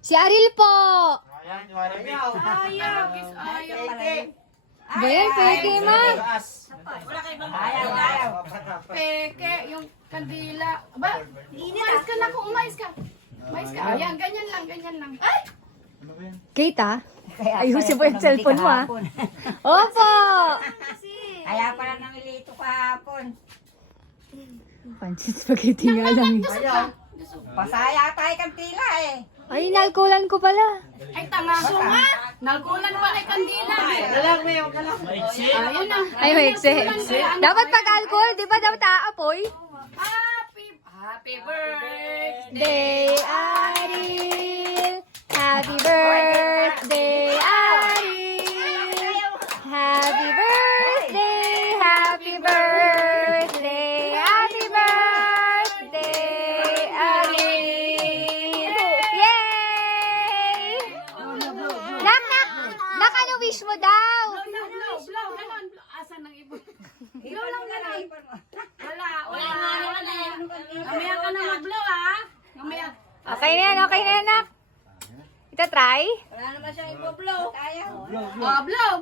Si Aril po. Ayaw. Bayan, peke, ma. Ayaw. Peke, yung kandila. Ba, umayos ka na kung umayos ka. Umayos ka. Ayan, ganyan lang. Ay! Kita? Ayusin mo yung cellphone mo, ha? Opo! Kaya pala nangilito kahapon. Pancit spaghetti nga lang. Pasaya tayo kantila eh. Ay, nalkulan ko pala. Ay, tanga. Sunga! Nagkulan pala yung kandila. Ayun na. Ay, maiksi. Dapat pag-alcohol, di ba dapat aapoy? Happy birthday. Day, Aril. Happy birthday, Aril. Happy birthday, happy birthday, happy birthday, Aril. Yay! Nak, ano wish mo daw? Blow, ganon. Asan ang ibon? Blow lang ganon. Wala. Mamaya ka na mag-blow, ha? Mamaya. Okay na yan, nak. Ito, try? Wala naman siyang ipo-blow. Ayaw. Oh, blow.